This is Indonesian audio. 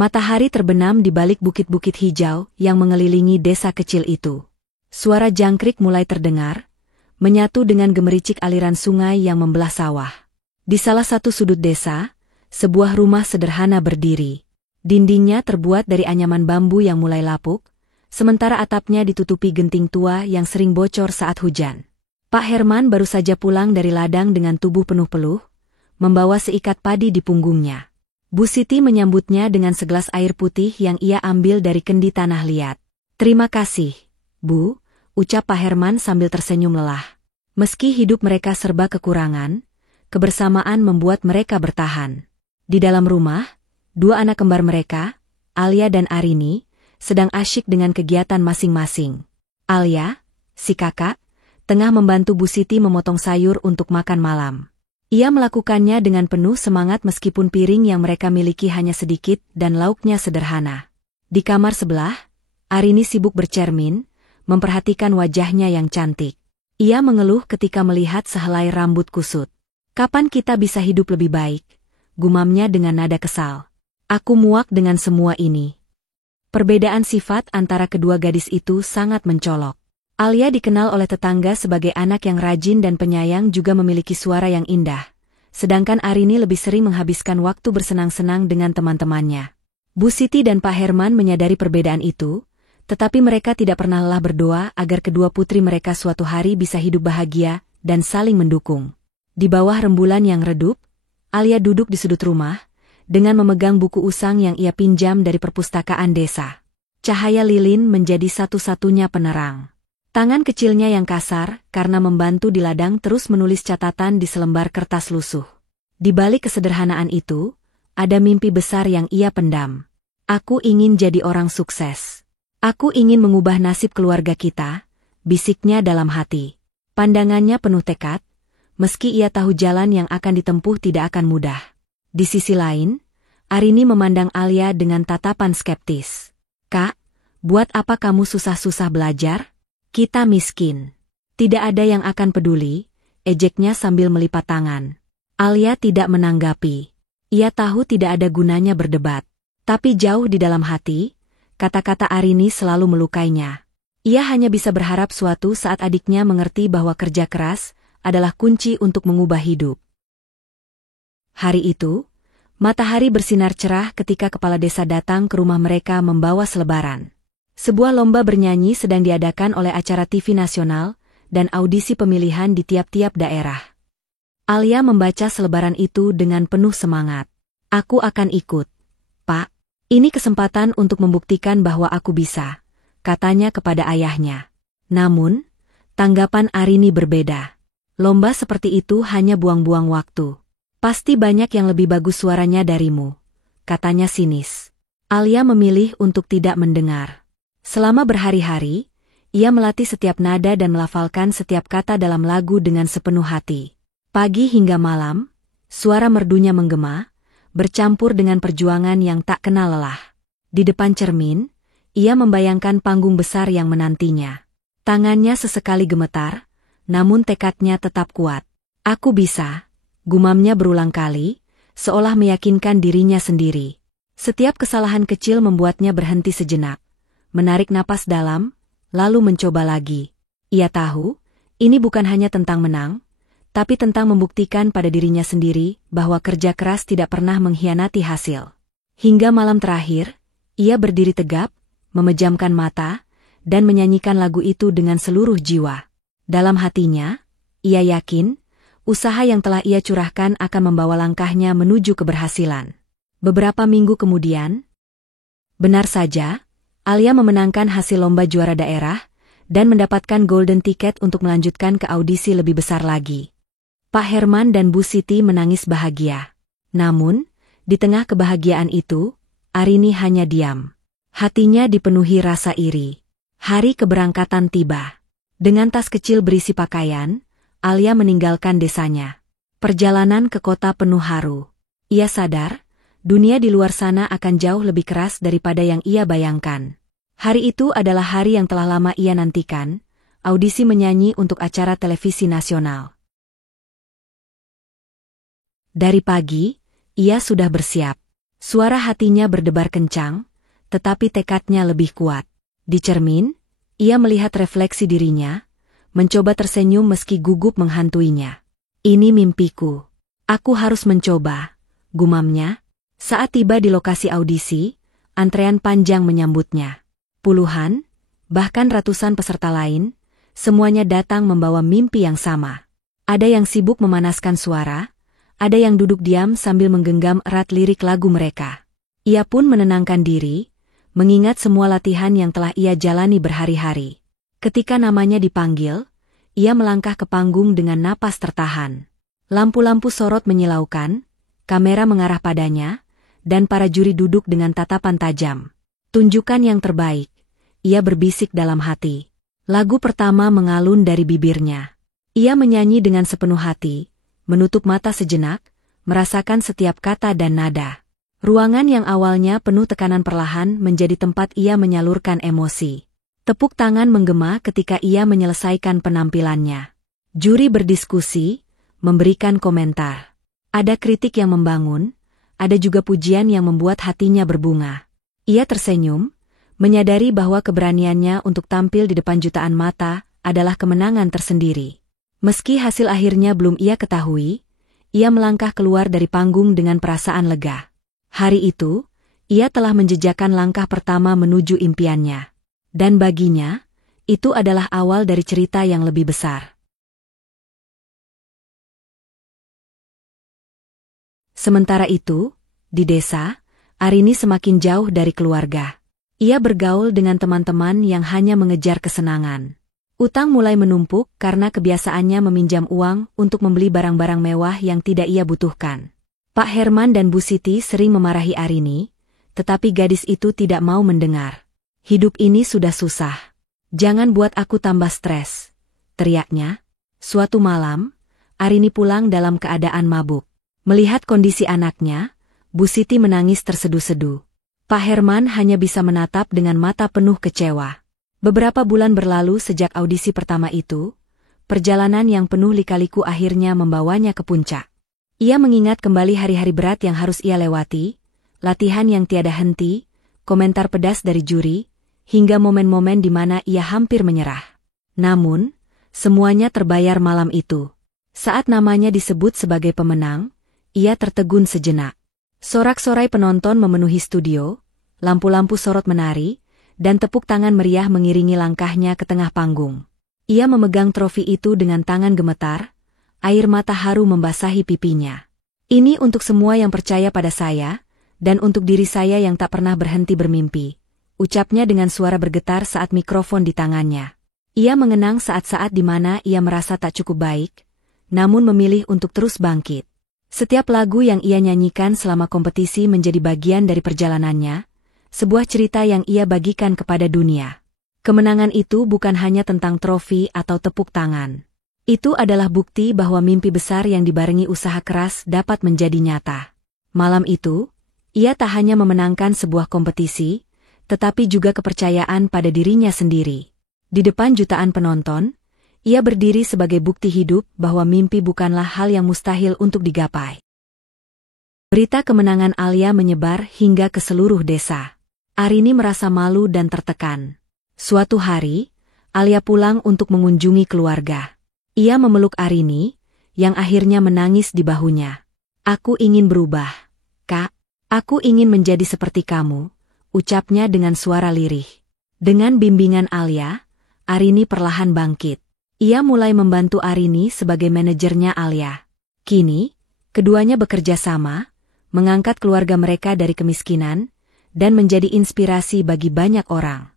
Matahari terbenam di balik bukit-bukit hijau yang mengelilingi desa kecil itu. Suara jangkrik mulai terdengar, menyatu dengan gemericik aliran sungai yang membelah sawah. Di salah satu sudut desa, sebuah rumah sederhana berdiri. Dindingnya terbuat dari anyaman bambu yang mulai lapuk, sementara atapnya ditutupi genting tua yang sering bocor saat hujan. Pak Herman baru saja pulang dari ladang dengan tubuh penuh peluh, membawa seikat padi di punggungnya. Bu Siti menyambutnya dengan segelas air putih yang ia ambil dari kendi tanah liat. "Terima kasih, Bu," ucap Pak Herman sambil tersenyum lelah. Meski hidup mereka serba kekurangan, kebersamaan membuat mereka bertahan. Di dalam rumah, dua anak kembar mereka, Alia dan Arini, sedang asyik dengan kegiatan masing-masing. Alia, si kakak, tengah membantu Bu Siti memotong sayur untuk makan malam. Ia melakukannya dengan penuh semangat meskipun piring yang mereka miliki hanya sedikit dan lauknya sederhana. Di kamar sebelah, Arini sibuk bercermin, memperhatikan wajahnya yang cantik. Ia mengeluh ketika melihat sehelai rambut kusut. "Kapan kita bisa hidup lebih baik?" gumamnya dengan nada kesal. "Aku muak dengan semua ini." Perbedaan sifat antara kedua gadis itu sangat mencolok. Alia dikenal oleh tetangga sebagai anak yang rajin dan penyayang, juga memiliki suara yang indah. Sedangkan Arini lebih sering menghabiskan waktu bersenang-senang dengan teman-temannya. Bu Siti dan Pak Herman menyadari perbedaan itu, tetapi mereka tidak pernah lelah berdoa agar kedua putri mereka suatu hari bisa hidup bahagia dan saling mendukung. Di bawah rembulan yang redup, Alia duduk di sudut rumah, dengan memegang buku usang yang ia pinjam dari perpustakaan desa. Cahaya lilin menjadi satu-satunya penerang. Tangan kecilnya yang kasar, karena membantu di ladang, terus menulis catatan di selembar kertas lusuh. Di balik kesederhanaan itu, ada mimpi besar yang ia pendam. "Aku ingin jadi orang sukses. Aku ingin mengubah nasib keluarga kita," bisiknya dalam hati. Pandangannya penuh tekad, meski ia tahu jalan yang akan ditempuh tidak akan mudah. Di sisi lain, Arini memandang Alia dengan tatapan skeptis. "Kak, buat apa kamu susah-susah belajar? Kita miskin. Tidak ada yang akan peduli," ejeknya sambil melipat tangan. Alia tidak menanggapi. Ia tahu tidak ada gunanya berdebat. Tapi jauh di dalam hati, kata-kata Arini selalu melukainya. Ia hanya bisa berharap suatu saat adiknya mengerti bahwa kerja keras adalah kunci untuk mengubah hidup. Hari itu, matahari bersinar cerah ketika kepala desa datang ke rumah mereka membawa selebaran. Sebuah lomba bernyanyi sedang diadakan oleh acara TV nasional dan audisi pemilihan di tiap-tiap daerah. Alia membaca selebaran itu dengan penuh semangat. "Aku akan ikut, Pak. Ini kesempatan untuk membuktikan bahwa aku bisa," katanya kepada ayahnya. Namun, tanggapan Arini berbeda. "Lomba seperti itu hanya buang-buang waktu. Pasti banyak yang lebih bagus suaranya darimu," katanya sinis. Alia memilih untuk tidak mendengar. Selama berhari-hari, ia melatih setiap nada dan melafalkan setiap kata dalam lagu dengan sepenuh hati. Pagi hingga malam, suara merdunya menggema, bercampur dengan perjuangan yang tak kenal lelah. Di depan cermin, ia membayangkan panggung besar yang menantinya. Tangannya sesekali gemetar, namun tekadnya tetap kuat. "Aku bisa," gumamnya berulang kali, seolah meyakinkan dirinya sendiri. Setiap kesalahan kecil membuatnya berhenti sejenak, menarik napas dalam, lalu mencoba lagi. Ia tahu, ini bukan hanya tentang menang, tapi tentang membuktikan pada dirinya sendiri bahwa kerja keras tidak pernah mengkhianati hasil. Hingga malam terakhir, ia berdiri tegap, memejamkan mata, dan menyanyikan lagu itu dengan seluruh jiwa. Dalam hatinya, ia yakin, usaha yang telah ia curahkan akan membawa langkahnya menuju keberhasilan. Beberapa minggu kemudian, benar saja, Alia memenangkan hasil lomba juara daerah, dan mendapatkan golden ticket untuk melanjutkan ke audisi lebih besar lagi. Pak Herman dan Bu Siti menangis bahagia. Namun, di tengah kebahagiaan itu, Arini hanya diam. Hatinya dipenuhi rasa iri. Hari keberangkatan tiba. Dengan tas kecil berisi pakaian, Alia meninggalkan desanya. Perjalanan ke kota penuh haru. Ia sadar, dunia di luar sana akan jauh lebih keras daripada yang ia bayangkan. Hari itu adalah hari yang telah lama ia nantikan, audisi menyanyi untuk acara televisi nasional. Dari pagi, ia sudah bersiap. Suara hatinya berdebar kencang, tetapi tekadnya lebih kuat. Di cermin, ia melihat refleksi dirinya, mencoba tersenyum meski gugup menghantuinya. Ini mimpiku. Aku harus mencoba, gumamnya. Saat tiba di lokasi audisi, antrean panjang menyambutnya. Puluhan, bahkan ratusan peserta lain, semuanya datang membawa mimpi yang sama. Ada yang sibuk memanaskan suara, ada yang duduk diam sambil menggenggam erat lirik lagu mereka. Ia pun menenangkan diri, mengingat semua latihan yang telah ia jalani berhari-hari. Ketika namanya dipanggil, ia melangkah ke panggung dengan napas tertahan. Lampu-lampu sorot menyilaukan, kamera mengarah padanya, dan para juri duduk dengan tatapan tajam. Tunjukkan yang terbaik, ia berbisik dalam hati. Lagu pertama mengalun dari bibirnya. Ia menyanyi dengan sepenuh hati, menutup mata sejenak, merasakan setiap kata dan nada. Ruangan yang awalnya penuh tekanan perlahan menjadi tempat ia menyalurkan emosi. Tepuk tangan menggema ketika ia menyelesaikan penampilannya. Juri berdiskusi, memberikan komentar. Ada kritik yang membangun, ada juga pujian yang membuat hatinya berbunga. Ia tersenyum, menyadari bahwa keberaniannya untuk tampil di depan jutaan mata adalah kemenangan tersendiri. Meski hasil akhirnya belum ia ketahui, ia melangkah keluar dari panggung dengan perasaan lega. Hari itu, ia telah menjejakkan langkah pertama menuju impiannya. Dan baginya, itu adalah awal dari cerita yang lebih besar. Sementara itu, di desa, Arini semakin jauh dari keluarga. Ia bergaul dengan teman-teman yang hanya mengejar kesenangan. Utang mulai menumpuk karena kebiasaannya meminjam uang untuk membeli barang-barang mewah yang tidak ia butuhkan. Pak Herman dan Bu Siti sering memarahi Arini, tetapi gadis itu tidak mau mendengar. Hidup ini sudah susah. Jangan buat aku tambah stres, teriaknya. Suatu malam, Arini pulang dalam keadaan mabuk. Melihat kondisi anaknya, Bu Siti menangis terseduh-seduh. Pak Herman hanya bisa menatap dengan mata penuh kecewa. Beberapa bulan berlalu sejak audisi pertama itu, perjalanan yang penuh lika-liku akhirnya membawanya ke puncak. Ia mengingat kembali hari-hari berat yang harus ia lewati, latihan yang tiada henti, komentar pedas dari juri, hingga momen-momen di mana ia hampir menyerah. Namun, semuanya terbayar malam itu. Saat namanya disebut sebagai pemenang, ia tertegun sejenak. Sorak-sorai penonton memenuhi studio, lampu-lampu sorot menari, dan tepuk tangan meriah mengiringi langkahnya ke tengah panggung. Ia memegang trofi itu dengan tangan gemetar, air mata haru membasahi pipinya. Ini untuk semua yang percaya pada saya, dan untuk diri saya yang tak pernah berhenti bermimpi, ucapnya dengan suara bergetar saat mikrofon di tangannya. Ia mengenang saat-saat di mana ia merasa tak cukup baik, namun memilih untuk terus bangkit. Setiap lagu yang ia nyanyikan selama kompetisi menjadi bagian dari perjalanannya, sebuah cerita yang ia bagikan kepada dunia. Kemenangan itu bukan hanya tentang trofi atau tepuk tangan. Itu adalah bukti bahwa mimpi besar yang dibarengi usaha keras dapat menjadi nyata. Malam itu, ia tak hanya memenangkan sebuah kompetisi, tetapi juga kepercayaan pada dirinya sendiri. Di depan jutaan penonton, ia berdiri sebagai bukti hidup bahwa mimpi bukanlah hal yang mustahil untuk digapai. Berita kemenangan Alia menyebar hingga ke seluruh desa. Arini merasa malu dan tertekan. Suatu hari, Alia pulang untuk mengunjungi keluarga. Ia memeluk Arini, yang akhirnya menangis di bahunya. Aku ingin berubah, Kak. Aku ingin menjadi seperti kamu, ucapnya dengan suara lirih. Dengan bimbingan Alia, Arini perlahan bangkit. Ia mulai membantu Arini sebagai manajernya Alia. Kini, keduanya bekerja sama, mengangkat keluarga mereka dari kemiskinan, dan menjadi inspirasi bagi banyak orang.